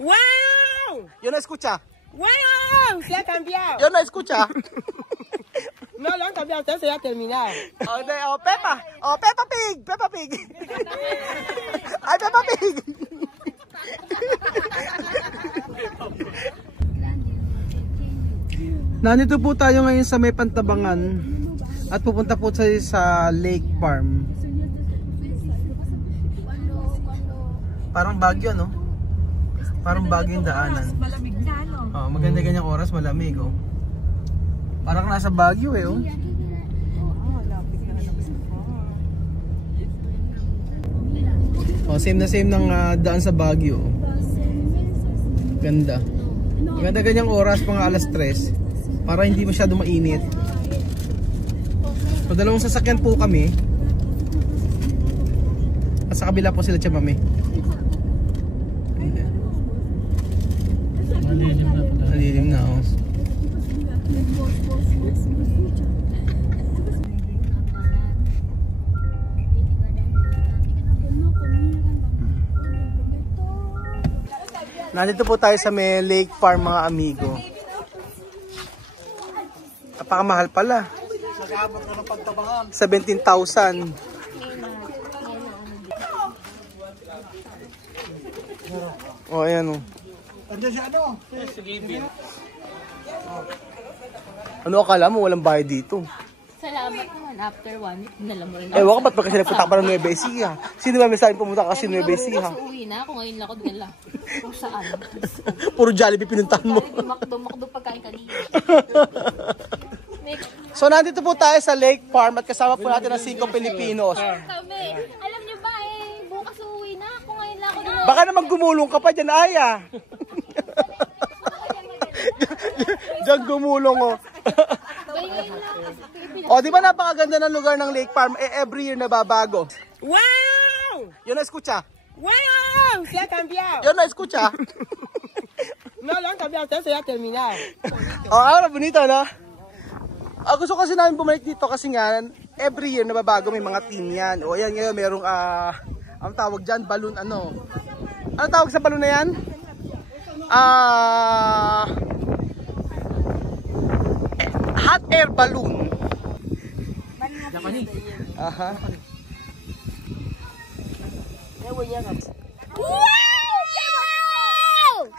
¡Wow! Yo no escucha. ¡Wow! Se ha cambiado. Yo no escucha. No lo han cambiado, entonces ya ha terminado. Oh, Peppa. Oh, Peppa Pig. Peppa Pig. Ay, Peppa Pig. Nandito po tayo ngayon sa may Pantabangan at pupunta po sa Lake Farm. Parang Baguio, no? Parang Baguio yung daanan. Malamig na, no? Oh, maganda ganyang oras, malamig, oh. Parang nasa Baguio, eh, oh. Oh, same na same ng daan sa Baguio. Ganda. Maganda ganyang oras, mga alas 3. Para hindi masyado mainit. So, dalawang sasakyan po kami. At sa kabila po sila Chamame. Malilim na, oh. Nandito po tayo sa may Lake Farm, mga amigo. Napakamahal pala. 17,000. Oh, ayan, oh. Ano akala mo? Walang bayad dito. Salamat naman. After 1 week, nalam mo rin. Ewan ka ba't kasi nagpunta ka pa ng Nueva Ecija? Sino ba may sabi pumunta ka kasi Nueva Ecija? Uwi na ako ngayon lang ako dinala. Kung saan. Puro Jollibee pinuntahan mo. Makdo pagkain kanina. So nandito po tayo sa Lake Farm at kasama po natin ang 5 Pilipinos. Kami, alam niyo ba bukas uwi na ako ngayon lang ako dinala. Baka naman gumulong ka pa dyan, Aya. Diyan gumulong, oh. O, di ba napakaganda ng lugar ng Lake Farm? Every year nababago. ¡Wow! Yo no escucha. ¡Wow! Se ha cambiado. Yo no escucha. No lo han cambiado, entonces ya ha terminado. Ahora bonito, no? Gusto kasi namin bumalik dito kasi nga, every year nababago, may mga team yan. O yan ngayon, merong, ang tawag dyan, balloon, ano? Ano tawag sa balloon na yan? Hot air balloon. Aha. Wow!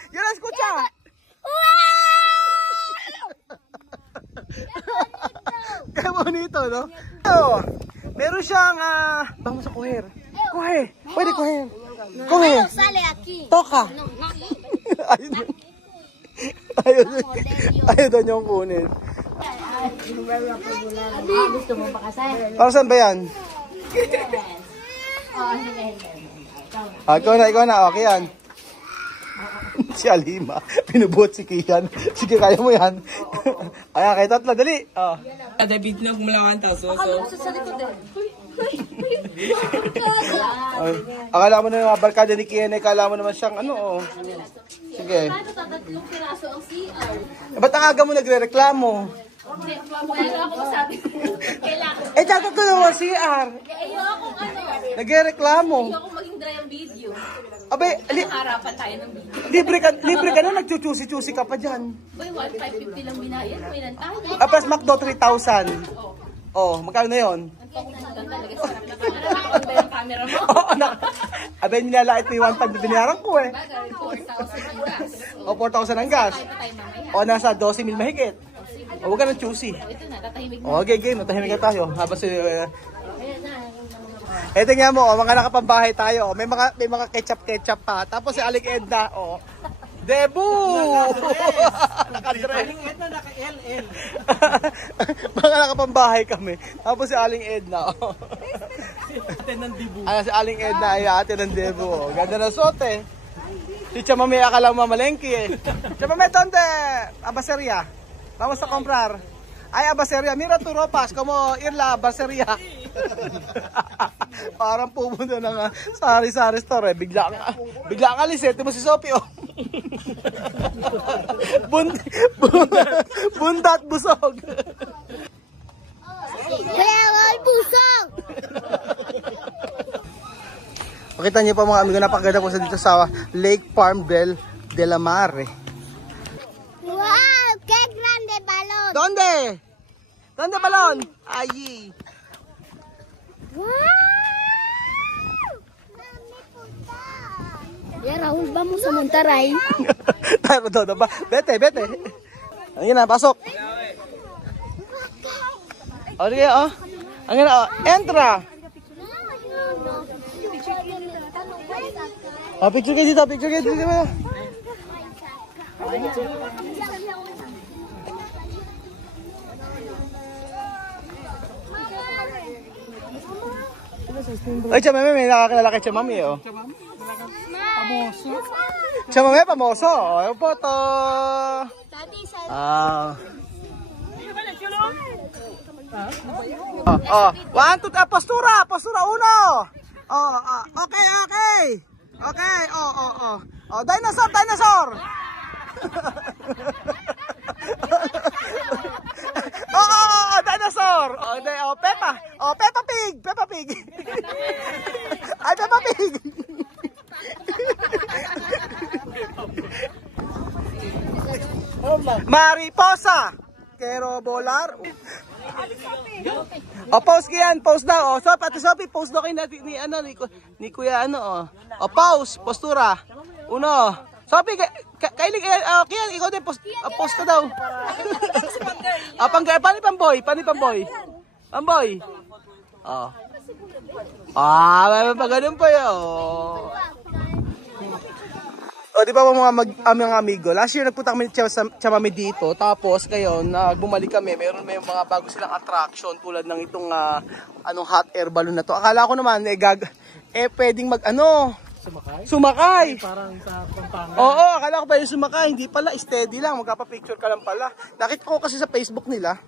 Yo no escucha. Kaya bonito, no? Oh, meron siyang vamos a coger. Coge. Pwede coger. Coge. Sale aquí. Toka. Ayaw daw niyong kunin. Gusto mo pakasal? Para saan ba yan? Ikaw na. Okay yan. Si Alima. Pinubuhat si Kian. Sige, kaya mo yan. Kaya kayo tatlo. Dali. David na kumalawan tao. Akala mo na yung mga barkada ni Kian. Akala mo naman siyang ano. Oh. Sige. Tatlong piraso ang CR. Ba't ang aga mo nagre-reklamo? Kaya ako masabi. Kailangan. Dapat ko naman CR. Ayokong Nagre-reklamo. ayokong maging dry ang video. Abe, Harapan tayo ng video. libre ka na, nagchuchusi-chusi ka pa dyan. Boy, 1,550 lang binayad. May lang tayo. Plus McDo 3,000. Oh, magkano na yun? Talaga sarap na camera. Naka-on ba yung camera mo? Oo, abe, nilalait mo yung 1,500 binayaran ko eh. 4,000 ang gas. O, 4,000 ang gas. Tayo pa tayo mamaya. O, nasa 12,000 mahigit. O, huwag ka ng choosy. Ito na, tatahimik na. O, okay, game. Natahimik na tayo. Habang si... Eto nga mo, mga nakapambahay tayo. May mga ketchup pa. Tapos si Aling Edna, oh. Debu! Nakadre. Aling Edna, naka-LL. Mga nakapambahay kami. Tapos si Aling Edna, oh. Ate ng Debu. Si Aling Edna ay ate ng Debu, oh. Ganda na suot eh. Si Chamame akala mamalengke eh. Chamame, donde? Abaseria. Vamos a comprar. Ay, abaseria. Mira tu ropas, como ir la abaseria. Parang pumunta ng sari-sari store eh. Bigla ang alis eh. Ito mo si Sophie, oh. Bundat busog. Kaya may busog! Makita niyo pa mga amigo, napakaganda po sa dito sa Lake Farm Bell. de la Mare. Wow, qué grande balón. ¿Dónde? ¿Dónde balón? Allí. Wow. Ya Raúl, vamos a montar ahí. Vete, vete. Ayun na, pasok. O, sige, o. Ayun na, o. Entra. O, picture kayo dito, picture kayo dito. Ay, chamame, may nakakilala kay chamame, o. Chamame, pamoso. O, yung photo. One, two, postura, postura, uno. Okay, okay. Okay, dinosaur, dinosaur. Dinosaur. Peppa. Peppa Pig, Peppa Pig. Ay, Peppa Pig. Mariposa. Quiero volar. Pause ko yan, pause daw. So, pati Sophie, pause daw kayo ni Kuya pause, postura. Uno. Sophie, Kian, ikaw din, pause ka daw. Paano pamboy? Pamboy. May ganun pa yun. Di ba mga amigo, last year nagpunta kami sa Chamame dito, tapos ngayon, bumalik kami, mayroon may mga bago silang attraction tulad ng itong hot air balloon na to. Akala ko naman, pwedeng sumakay. Parang sa Pampanga. Oo, akala ko pwedeng sumakay, hindi pala, steady lang, magkapapicture ka lang pala. Nakita ko kasi sa Facebook nila,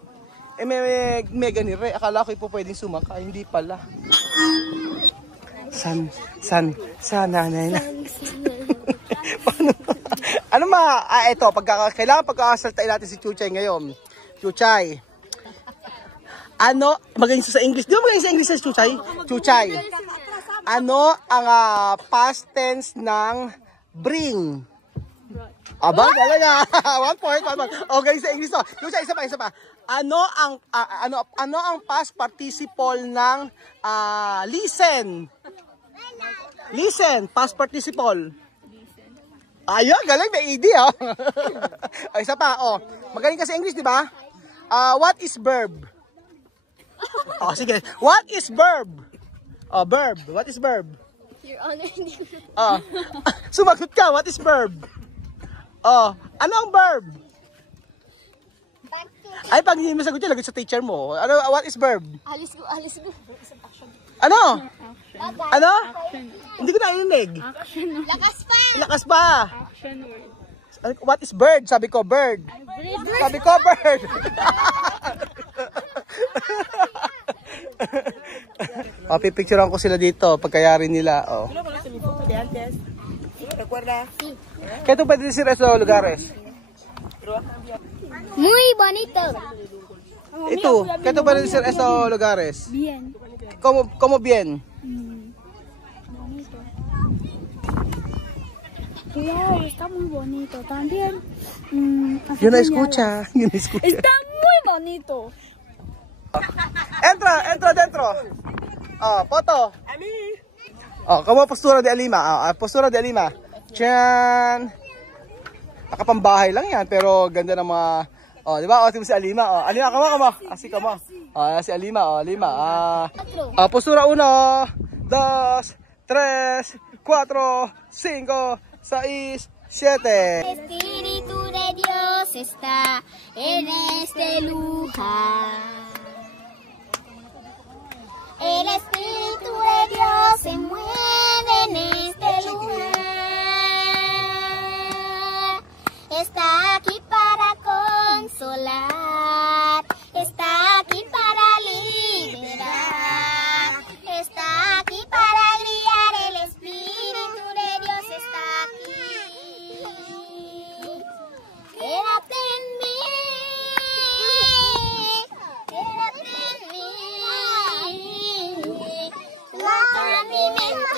may ganire, akala ko po pwedeng sumakay, hindi pala. Sana na. Ito, kailangan pagkakasaltain natin si Chuchay ngayon. Chuchay. Magaling sa English. Di ba magaling sa English si Chuchay? Chuchay. Ano ang past tense ng bring? Galing na. 1 point. Okay, sa English to. Chuchay, isa pa. Ano ang past participle ng listen? Listen, past participle. Ayun, galing, may idea. Isa pa, magaling ka sa English, di ba? What is verb? Sige. What is verb? Verb. What is verb? Your Honor, hindi ko. Sumagot ka, what is verb? Ano ang verb? Ay, pag hindi mo sagot yun, lagot sa teacher mo. What is verb? Alis ko. Ano? Hindi ko nainig. Lakas pa. Action word. What is bird? Sabi ko bird. Sabi ko bird. Pipicturean ko sila dito pagkayari nila. Kaya ito pwede decir sa lugares. Muy bonito. Ito, kaya ito pwede decir sa lugares. Bien. Como bien? Bonito. Wow, está muy bonito. También. Yun na escucha. Está muy bonito. Entra dentro. Foto. Como postura de Alima. Postura de Alima. Tiyan. Nakapambahay lang yan, pero ganda ng mga... di ba? Tingnan si Alima. Alima, kamo. Asi kamo. Si Alima. Alima. Postura 1, 2, 3, 4, 5, 6, 7. El Espíritu de Dios está en este lugar. El Espíritu de Dios se mueve en este lugar. Está aquí para consolar. Está aquí para liberar. Está aquí para guiar. El Espíritu de Dios está aquí. Quédate en mí. Quédate en mí. Toca mi mente.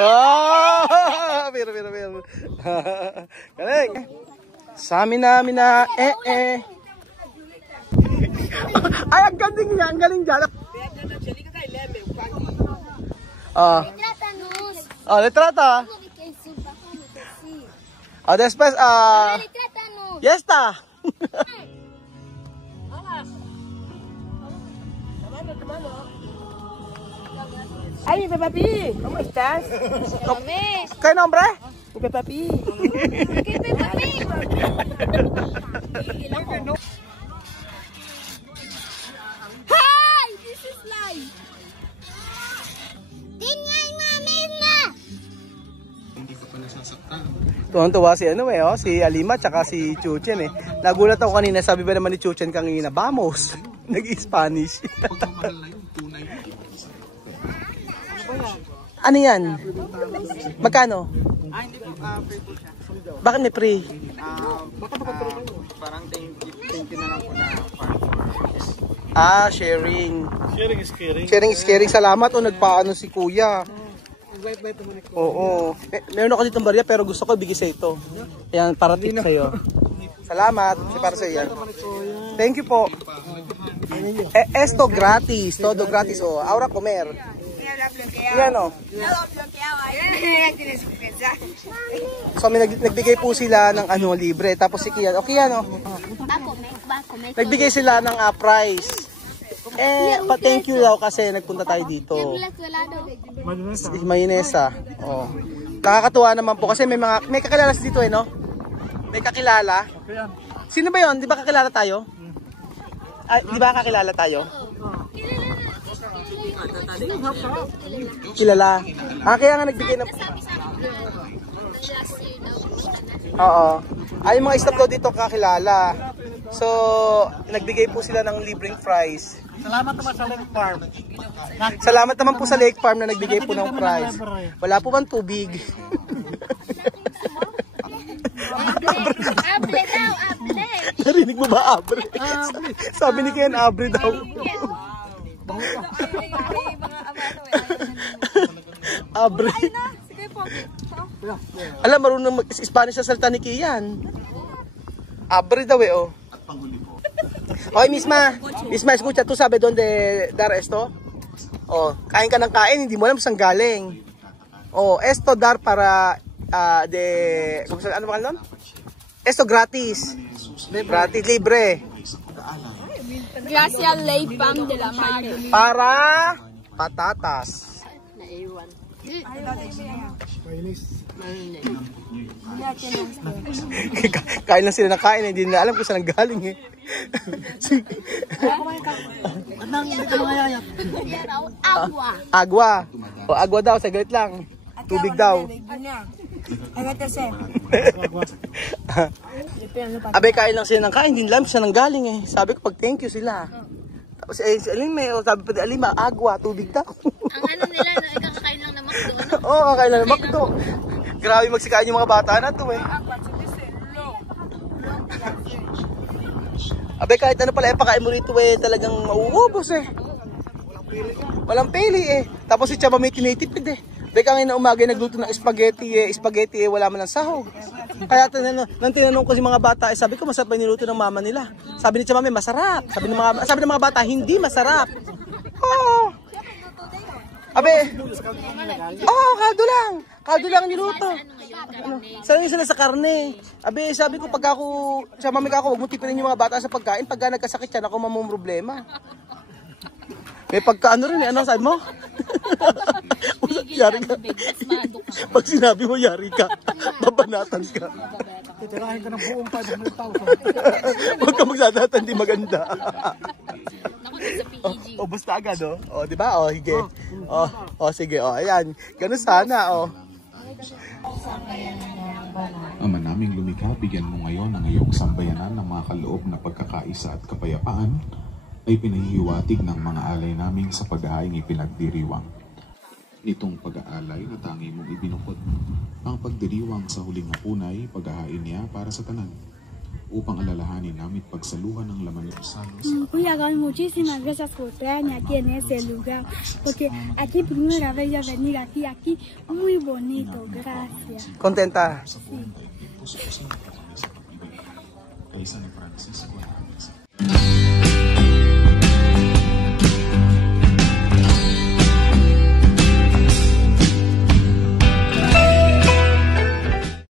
Oh! Pero. Galing. Sa amin namin na Ay, ang galing niya, ang galing dyan. Retrátanos. Letrata. Después, Retrátanos. ya está. Ay, mi papi, ¿cómo estás? ¿Qué nombre? Mi papi. ¿Qué Peppa Pig? Hi, this is live. Tingnan mo misma. Tuwang-tuwa si si Alima tsaka si Chuchen Nagulat ako kanina, sabi ba naman ni Chuchen kanina, vamos, nag-Spanish. Ano yan? Magkano? Hindi po, free po siya. Bakit may free? Parang thank you na lang po na farm. Sharing. Sharing is caring. Sharing is caring. Salamat nagpaano si kuya. Oo. Meron ako ditong barya pero gusto ko ibigay sa ito. Ayan, para tip sa'yo. Salamat. Para sa'yo yan. Thank you po. Esto gratis. Todo gratis. Ahora comer. Yan So may nagbigay po sila ng libre. Tapos si Kian. Okay yan Nagbigay sila ng prize. Thank you daw kasi nagpunta tayo dito. Mayonesa. Nakakatuwa naman po kasi may kakilala dito no? May kakilala. Sino ba 'yon? Di ba kakilala tayo? Di ba kakilala tayo? Kilala. Kaya nga nagbigay ng Oo. Yung mga staff daw dito kakilala. So, nagbigay po sila ng libreng prize. Salamat naman sa Lake Farm. Salamat naman po sa Lake Farm na nagbigay po ng prize. Wala po bang tubig? Abre daw, abre. Narinig mo ba abre? Sabi ni Ken abre daw. Abre. Alam, marunong mag-Spanish sa salita ni Kian. Abre daw Okay, misma, escucha, tu sabe donde dar esto? Kain ka ng kain, hindi mo alam saan galing. Esto dar para ano ba nun? Esto gratis. Gratis, libre. Gracias, Ley Pam de la Mar. Para patatas. Naiwan. Kain lang sila ng kain, hindi na alam kung saan galing Agua. Agua. Agua daw, saglit lang. Tubig daw. Abe, kain lang sila ng kain, hindi alam saan galing Sabi ko pag thank you sila. Tapos si Alima, sabi pa di Alima, agua, tubig daw. Ang ano nila, ikakakain lang ng McDo. Kakain lang ng McDo. Grabe magsikain yung mga bata na to Abe, kahit ano pala pakain mo rito talagang mauubos Walang pili Tapos si Chaba may tinitipid Beka ngayon na umaga nagluto ng spaghetti wala man ng sahog. Kaya nang tinanong ko si mga bata, sabi ko masarap ba niluto ng mama nila? Sabi ni Chaba may masarap. Sabi ng mga bata hindi masarap. Abe. Kaldo lang niluto. Sanay sila sa karne. Abe, sabi ko pag ako, sa mami ko, huwag mo tipirin yung mga bata sa pagkain. Pagka nagkasakit yan, ako mamumroblema. May pagkaano rin ano sabi mo? Yari ka. Pag sinabi mo, yari ka. Babanatan ka. Titirahin ka ng buong 500,000. Huwag ka magsasalita, hindi maganda. Basta agad di ba? Hige. Sige, ayan. Ganun sana, Ama naming lumikha, bigyan mo ngayon ang iyong sambayanan ng mga kaloob na pagkakaisa at kapayapaan ay pinahihiwatig ng mga alay namin sa pag-aayang ipinagdiriwang. Nitong pag-aalay na tangi mong ibinukod, ang pagdiriwang sa huling hapunay, pag-ahain niya para sa tanan. upang alalahanin namin pagsaluhan ng laman ng salo sa Voy a dar muchísimas gracias por traerme aquí en ese lugar, porque aquí primera vez ya venir aquí muy bonito, gracias. Kontenta? sa buong daigdig. Puso-puso na kami sa pagbibigay. Kay San Francisco